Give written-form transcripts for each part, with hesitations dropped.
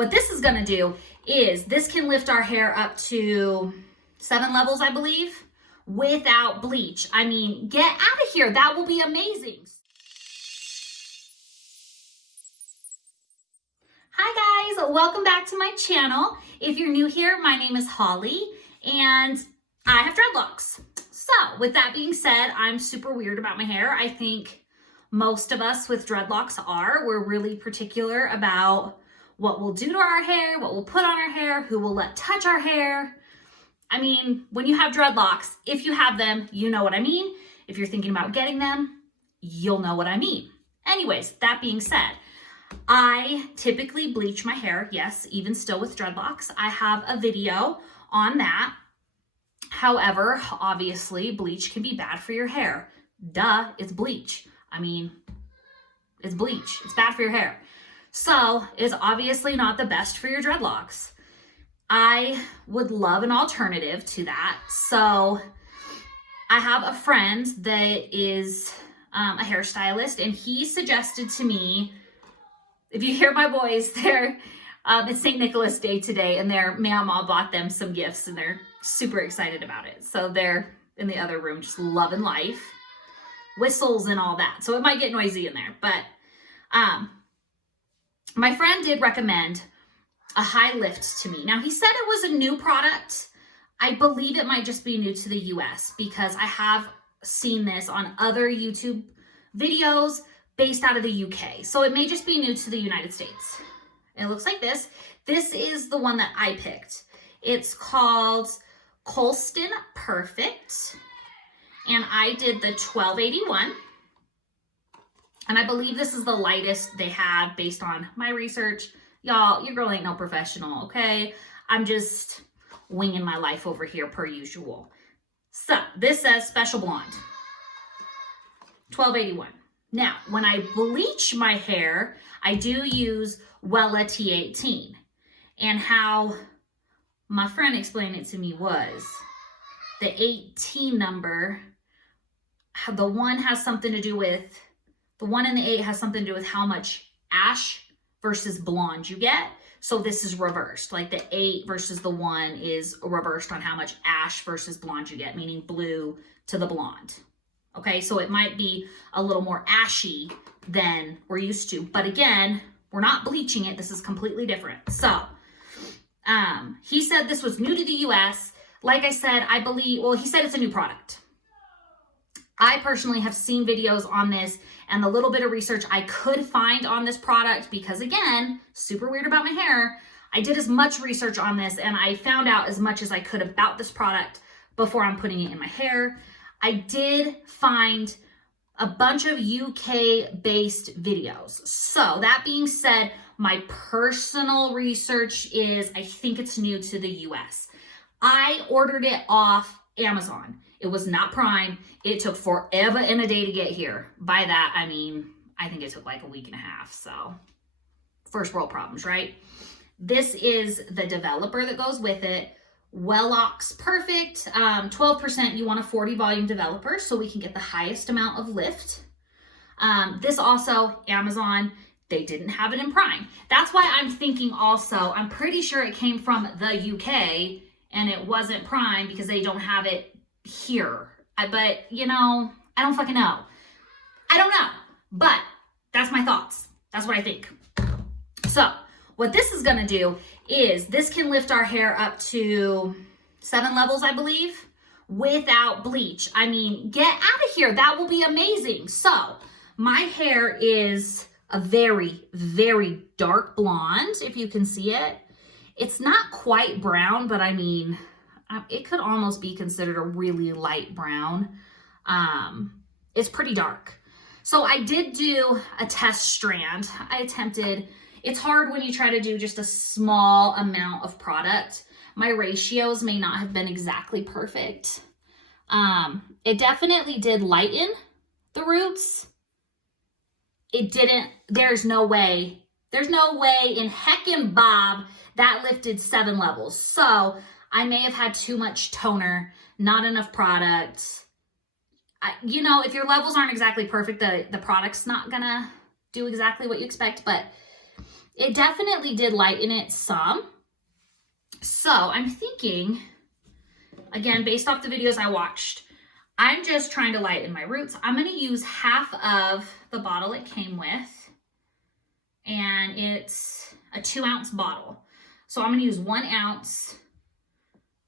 what this is gonna do is this can lift our hair up to 7 levels, I believe, without bleach. I mean, get out of here. That will be amazing. Hi guys, welcome back to my channel. If you're new here, my name is Holly and I have dreadlocks. So with that being said, I'm super weird about my hair. I think most of us with dreadlocks are. We're really particular about what we'll do to our hair, what we'll put on our hair, who we'll let touch our hair. I mean, when you have dreadlocks, if you have them, you know what I mean. If you're thinking about getting them, you'll know what I mean. Anyways, that being said, I typically bleach my hair. Yes, even still with dreadlocks. I have a video on that. However, obviously, bleach can be bad for your hair. Duh, it's bleach. I mean, it's bleach. It's bad for your hair. So it's obviously not the best for your dreadlocks. I would love an alternative to that. So I have a friend that is a hairstylist, and he suggested to me, if you hear my voice, it's St. Nicholas Day today, and their mama bought them some gifts, and they're super excited about it. So they're in the other room just loving life, whistles and all that. So it might get noisy in there, but my friend did recommend a high lift to me. Now, he said it was a new product. I believe it might just be new to the US because I have seen this on other YouTube videos based out of the UK. So it may just be new to the United States. It looks like this. This is the one that I picked. It's called Colston Perfect. And I did the 1281. And I believe this is the lightest they have based on my research. Y'all, your girl ain't no professional, okay? I'm just winging my life over here per usual. So this says Special Blonde, 1281. Now, when I bleach my hair, I do use Wella T18. And how my friend explained it to me was the 18 number, the one has something to do with, the 1 and the 8 has something to do with how much ash versus blonde you get. So this is reversed, like the 8 versus the 1 is reversed on how much ash versus blonde you get, meaning blue to the blonde. Okay, so it might be a little more ashy than we're used to. But again, we're not bleaching it. This is completely different. So he said this was new to the US. Like I said, I believe, well, he said it's a new product. I personally have seen videos on this and the little bit of research I could find on this product because, again, super weird about my hair. I did as much research on this and I found out as much as I could about this product before I'm putting it in my hair. I did find a bunch of UK-based videos. So that being said, my personal research is I think it's new to the US. I ordered it off Amazon. It was not Prime. It took forever and a day to get here. By that, I mean, I think it took like a week and a half. So first world problems, right? This is the developer that goes with it. Wellox Perfect, 12%, you want a 40 volume developer so we can get the highest amount of lift. This also, Amazon, they didn't have it in Prime. That's why I'm thinking also, I'm pretty sure it came from the UK and it wasn't Prime because they don't have it here. But, you know, I don't fucking know. I don't know, but that's my thoughts. That's what I think. So what this is gonna do is this can lift our hair up to 7 levels, I believe, without bleach. I mean, get out of here. That will be amazing. So my hair is a very, very dark blonde, if you can see it. It's not quite brown, but I mean, it could almost be considered a really light brown. It's pretty dark. So I did do a test strand. I attempted. It's hard when you try to do just a small amount of product. My ratios may not have been exactly perfect. It definitely did lighten the roots. It didn't, there's no way in heckin' Bob that lifted 7 levels. So I may have had too much toner, not enough product. You know, if your levels aren't exactly perfect, the product's not gonna do exactly what you expect, but it definitely did lighten it some. So I'm thinking, again, based off the videos I watched, I'm just trying to lighten my roots. I'm going to use half of the bottle it came with, and it's a 2-ounce bottle. So I'm going to use 1 ounce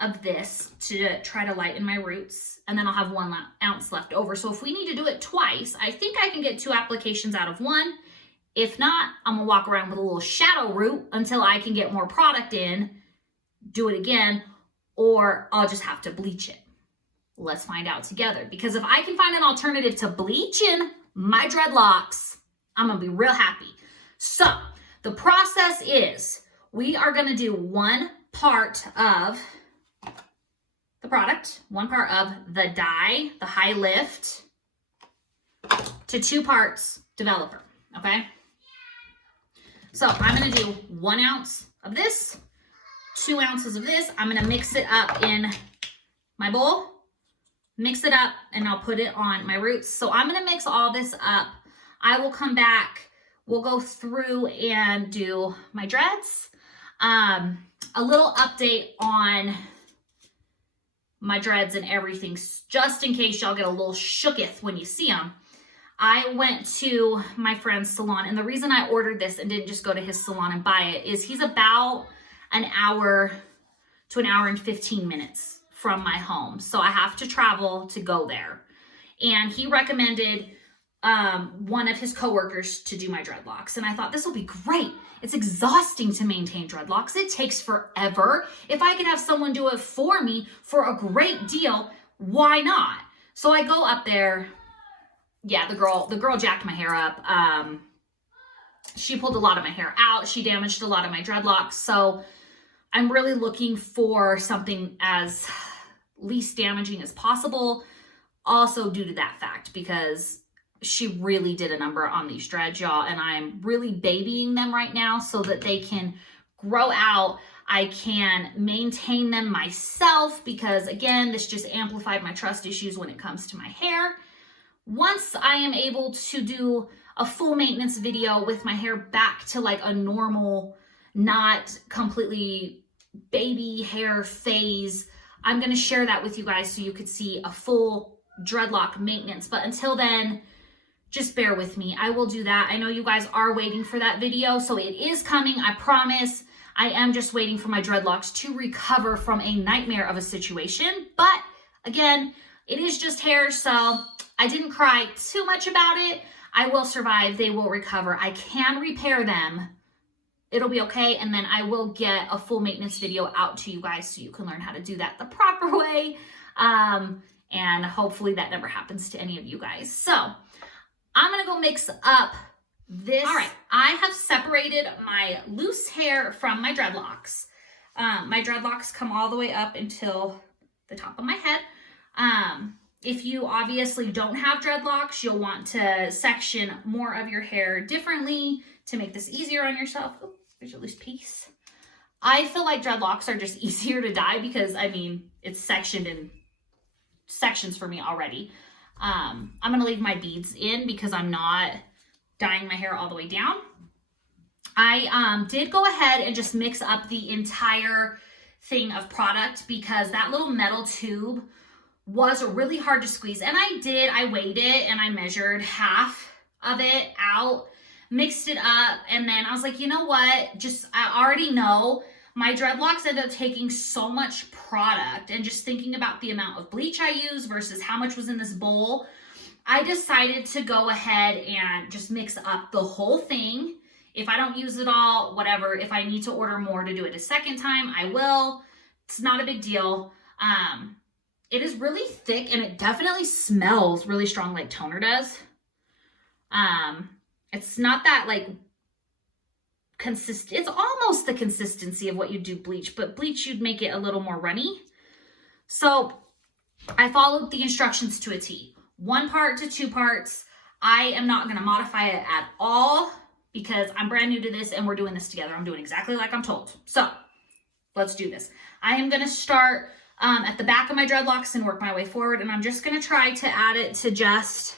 of this to try to lighten my roots, and then I'll have 1 ounce left over. So if we need to do it twice, I think I can get 2 applications out of 1. If not, I'm gonna walk around with a little shadow root until I can get more product in, do it again, or I'll just have to bleach it. Let's find out together, because if I can find an alternative to bleaching my dreadlocks, I'm gonna be real happy. So the process is, we are gonna do 1 part of the product, 1 part of the dye, the high lift, to 2 parts developer, okay? So I'm gonna do 1 ounce of this, 2 ounces of this. I'm gonna mix it up in my bowl, mix it up, and I'll put it on my roots. So I'm gonna mix all this up. I will come back, we'll go through and do my dreads. A little update on my dreads and everything, just in case y'all get a little shooketh when you see them. I went to my friend's salon, and the reason I ordered this and didn't just go to his salon and buy it is he's about an hour to an hour and 15 minutes from my home. So I have to travel to go there. And he recommended one of his coworkers to do my dreadlocks. And I thought, this will be great. It's exhausting to maintain dreadlocks. It takes forever. If I could have someone do it for me for a great deal, why not? So I go up there. Yeah, the girl jacked my hair up. She pulled a lot of my hair out. She damaged a lot of my dreadlocks. So I'm really looking for something as least damaging as possible. Also due to that fact, because she really did a number on these dreads, y'all. And I'm really babying them right now so that they can grow out. I can maintain them myself because, again, this just amplified my trust issues when it comes to my hair. Once I am able to do a full maintenance video with my hair back to like a normal, not completely baby hair phase, I'm going to share that with you guys so you could see a full dreadlock maintenance. But until then, just bear with me. I will do that. I know you guys are waiting for that video, so it is coming. I promise. I am just waiting for my dreadlocks to recover from a nightmare of a situation. But again, it is just hair, so I didn't cry too much about it. I will survive. They will recover. I can repair them. It'll be okay. And then I will get a full maintenance video out to you guys so you can learn how to do that the proper way. And hopefully that never happens to any of you guys. So I'm going to go mix up this. All right. I have separated my loose hair from my dreadlocks. My dreadlocks come all the way up until the top of my head. If you obviously don't have dreadlocks, you'll want to section more of your hair differently to make this easier on yourself. Oh, there's a loose piece. I feel like dreadlocks are just easier to dye because, I mean, it's sectioned in sections for me already. I'm going to leave my beads in because I'm not dyeing my hair all the way down. I did go ahead and just mix up the entire thing of product because that little metal tube was really hard to squeeze. And I weighed it and I measured half of it out, mixed it up. And then I was like, you know what? I already know my dreadlocks end up taking so much product, and just thinking about the amount of bleach I use versus how much was in this bowl, I decided to go ahead and just mix up the whole thing. If I don't use it all, whatever. If I need to order more to do it a second time, I will. It's not a big deal. It is really thick and it definitely smells really strong like toner does. It's not that like consistent. It's almost the consistency of what you do bleach, but bleach, you'd make it a little more runny. So I followed the instructions to a T. 1 part to 2 parts. I am not going to modify it at all because I'm brand new to this and we're doing this together. I'm doing exactly like I'm told. So let's do this. I am going to start at the back of my dreadlocks and work my way forward. And I'm just going to try to add it to just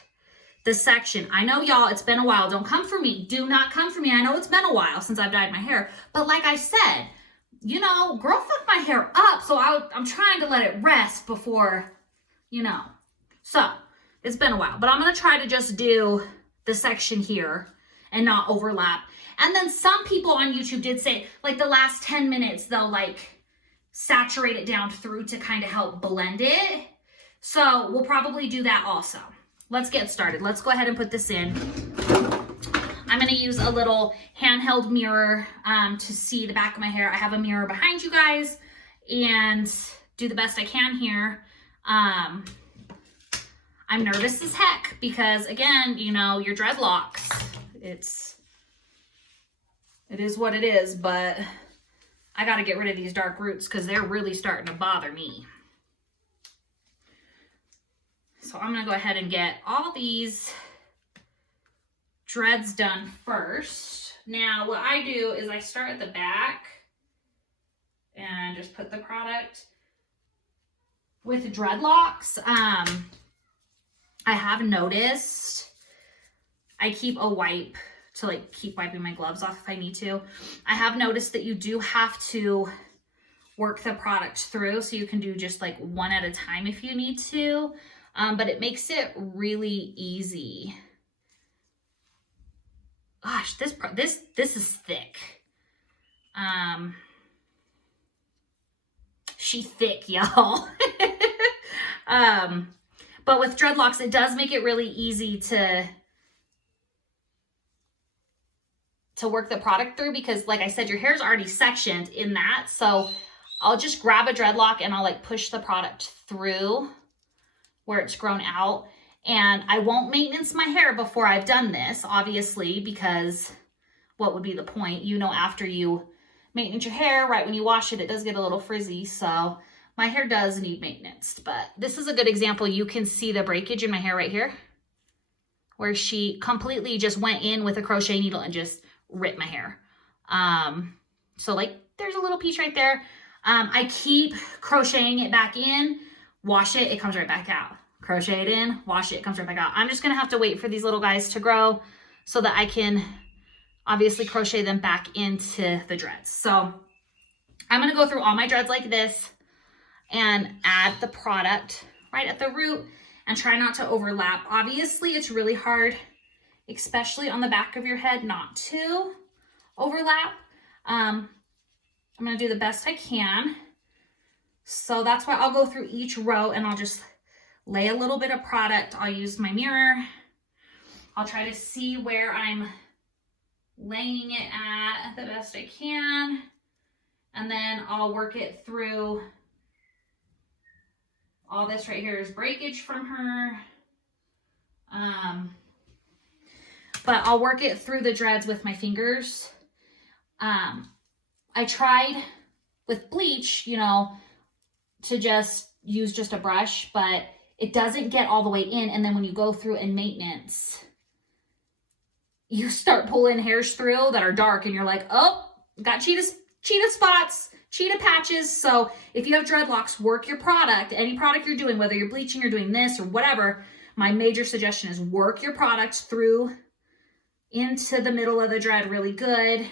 the section. I know y'all, it's been a while. Don't come for me. Do not come for me. I know it's been a while since I've dyed my hair, but like I said, you know, girl fucked my hair up, so I'm trying to let it rest before, you know. So it's been a while, but I'm gonna try to just do the section here and not overlap. And then some people on YouTube did say, like, the last 10 minutes, they'll like saturate it down through to kind of help blend it. So we'll probably do that also. Let's get started. Let's go ahead and put this in. I'm gonna use a little handheld mirror to see the back of my hair. I have a mirror behind you guys and do the best I can here. I'm nervous as heck because, again, you know, your dreadlocks, it is what it is, but I got to get rid of these dark roots because they're really starting to bother me. So I'm going to go ahead and get all these dreads done first. Now, what I do is I start at the back and just put the product with dreadlocks. I have noticed I keep a wipe to like keep wiping my gloves off if I need to. I have noticed that you do have to work the product through, so you can do just like one at a time if you need to, but it makes it really easy. Gosh, this is thick. She thick, y'all. But with dreadlocks, it does make it really easy to work the product through because, like I said, your hair's already sectioned in that. So I'll just grab a dreadlock and I'll like push the product through where it's grown out. And I won't maintenance my hair before I've done this, obviously, because what would be the point? You know, after you maintenance your hair, right when you wash it, it does get a little frizzy. So my hair does need maintenance, but this is a good example. You can see the breakage in my hair right here where she completely just went in with a crochet needle and just ripped my hair. So like there's a little piece right there. I keep crocheting it back in, wash it, it comes right back out. Crochet it in, wash it, it comes right back out. I'm just gonna have to wait for these little guys to grow so that I can obviously crochet them back into the dreads. So I'm gonna go through all my dreads like this and add the product right at the root and try not to overlap. Obviously, it's really hard, especially on the back of your head, not to overlap. I'm gonna do the best I can. So that's why I'll go through each row and I'll just lay a little bit of product. I'll use my mirror. I'll try to see where I'm laying it at the best I can. And then I'll work it through. All this right here is breakage from her. But I'll work it through the dreads with my fingers. I tried with bleach, you know, to just use just a brush, but it doesn't get all the way in. And then when you go through and maintenance, you start pulling hairs through that are dark and you're like, oh, got cheetah spots, cheetah patches. So if you have dreadlocks, work your product, any product you're doing, whether you're bleaching or doing this or whatever, my major suggestion is work your product through into the middle of the dread really good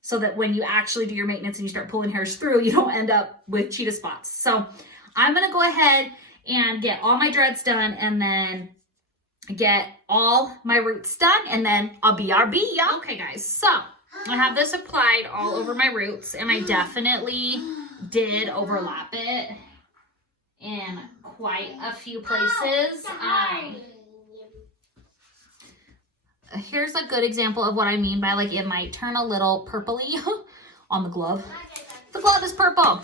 so that when you actually do your maintenance and you start pulling hairs through, you don't end up with cheetah spots. So I'm going to go ahead and get all my dreads done and then get all my roots done and then I'll BRB, y'all. Okay, guys, so I have this applied all over my roots and I definitely did overlap it in quite a few places. Here's a good example of what I mean by like it might turn a little purpley on the glove. The glove is purple.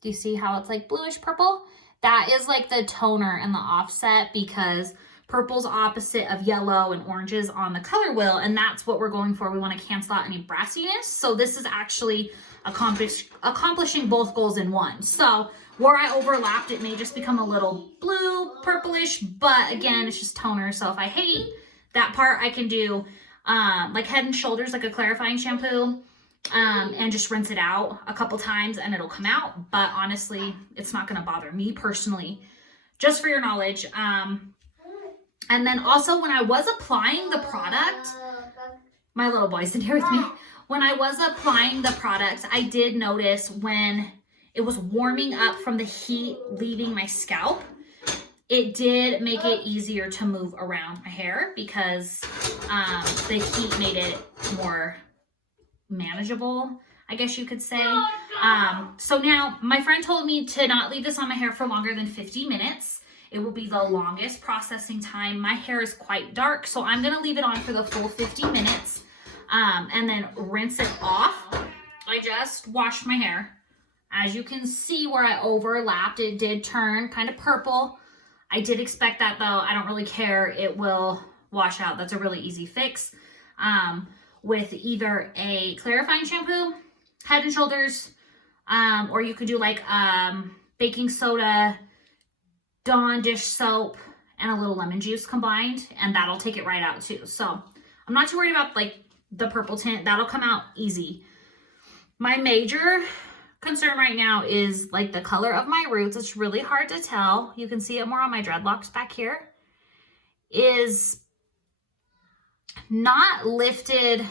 Do you see how it's like bluish purple? That is like the toner and the offset because purple's opposite of yellow and oranges on the color wheel, and that's what we're going for. We want to cancel out any brassiness. So this is actually accomplishing both goals in one. So where I overlapped, it may just become a little blue, purplish, but again, it's just toner. So if I hate that part, I can do like Head and Shoulders, like a clarifying shampoo, and just rinse it out a couple times and it'll come out. But honestly, it's not going to bother me personally just for your knowledge. And then also when I was applying the product, my little boy's in here with me. When I was applying the product, I did notice when it was warming up from the heat leaving my scalp, it did make it easier to move around my hair because the heat made it more manageable, I guess you could say. So now my friend told me to not leave this on my hair for longer than 50 minutes. It will be the longest processing time. My hair is quite dark, so I'm gonna leave it on for the full 50 minutes and then rinse it off. I just washed my hair. As you can see where I overlapped, it did turn kind of purple. I did expect that though. I don't really care. It will wash out. That's a really easy fix with either a clarifying shampoo, Head and Shoulders, or you could do like baking soda, Dawn dish soap, and a little lemon juice combined, and that'll take it right out too. So I'm not too worried about like the purple tint. That'll come out easy. My major concern right now is like the color of my roots. It's really hard to tell. You can see it more on my dreadlocks back here. Is not lifted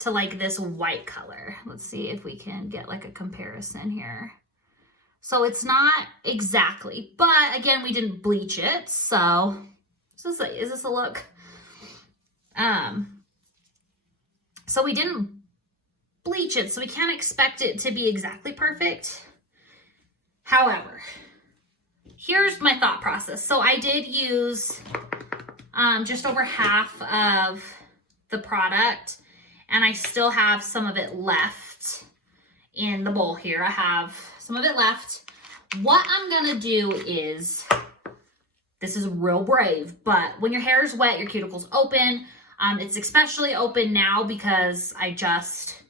to like this white color. Let's see if we can get like a comparison here. So it's not exactly, but again, we didn't bleach it. So is this a look? So we didn't bleach it, so we can't expect it to be exactly perfect. However, here's my thought process. So I did use just over half of the product, and I still have some of it left in the bowl here. I have some of it left. What I'm gonna do is, this is real brave, but when your hair is wet, your cuticle's open. It's especially open now because I just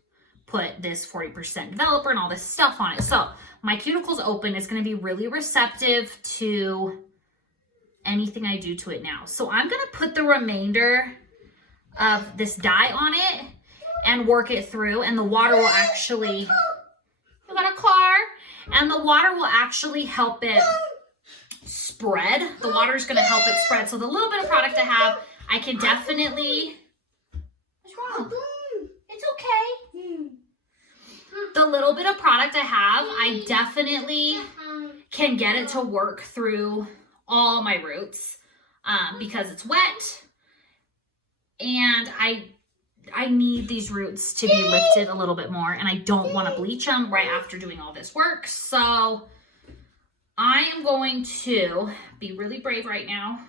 put this 40% developer and all this stuff on it. So my cuticle's open. It's gonna be really receptive to anything I do to it now. So I'm gonna put the remainder of this dye on it and work it through, and the water will actually, you got a car? And the water will actually help it spread. The water is gonna help it spread. So the little bit of product I have, I can definitely, what's wrong? It's okay. The little bit of product I have, I definitely can get it to work through all my roots because it's wet, and I need these roots to be lifted a little bit more, and I don't want to bleach them right after doing all this work. So I am going to be really brave right now,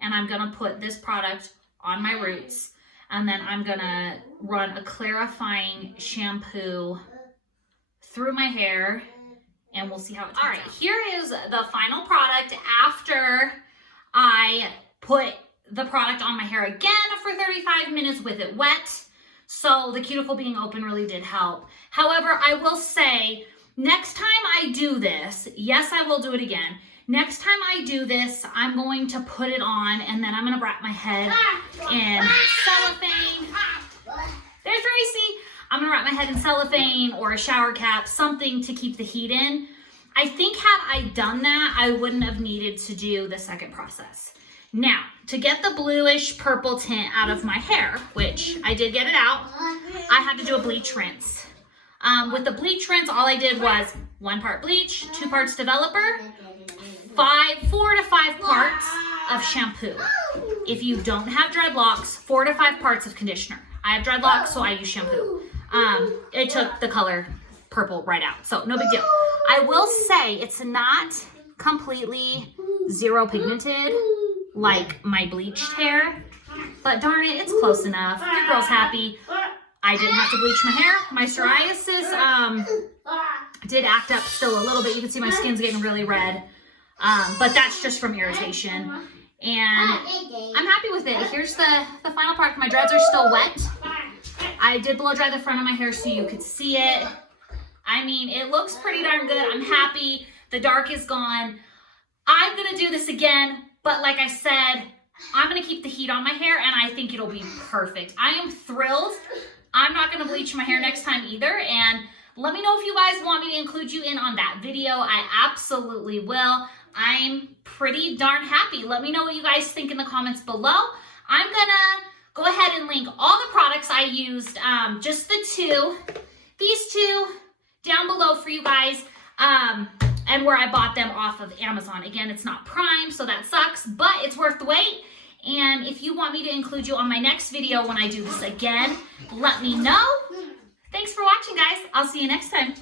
and I'm going to put this product on my roots, and then I'm going to run a clarifying shampoo through my hair, and we'll see how it turns out. All right, here is the final product after I put the product on my hair again for 35 minutes with it wet. So the cuticle being open really did help. However, I will say, next time I do this, yes, I will do it again. Next time I do this, I'm going to put it on, and then I'm gonna wrap my head in cellophane. There's Racy. I'm gonna wrap my head in cellophane or a shower cap, something to keep the heat in. I think had I done that, I wouldn't have needed to do the second process. Now, to get the bluish purple tint out of my hair, which I did get it out, I had to do a bleach rinse. With the bleach rinse, all I did was 1 part bleach, 2 parts developer, 4 to 5 parts of shampoo. If you don't have dreadlocks, 4 to 5 parts of conditioner. I have dreadlocks, so I use shampoo. It took the color purple right out, so no big deal. I will say it's not completely zero pigmented like my bleached hair, but darn it, it's close enough. Your girl's happy. I didn't have to bleach my hair. My psoriasis did act up still a little bit. You can see my skin's getting really red, but that's just from irritation, and I'm happy with it. Here's the final product. My dreads are still wet. I did blow dry the front of my hair so you could see it. I mean, it looks pretty darn good. I'm happy. The dark is gone. I'm gonna do this again, but like I said, I'm gonna keep the heat on my hair, and I think it'll be perfect. I am thrilled. I'm not gonna bleach my hair next time either, and let me know if you guys want me to include you in on that video. I absolutely will. I'm pretty darn happy. Let me know what you guys think in the comments below. I'm gonna go ahead and link all the products I used, just these two down below for you guys, and where I bought them off of Amazon. Again, it's not Prime, so that sucks, but it's worth the wait. And if you want me to include you on my next video when I do this again, let me know. Thanks for watching, guys. I'll see you next time.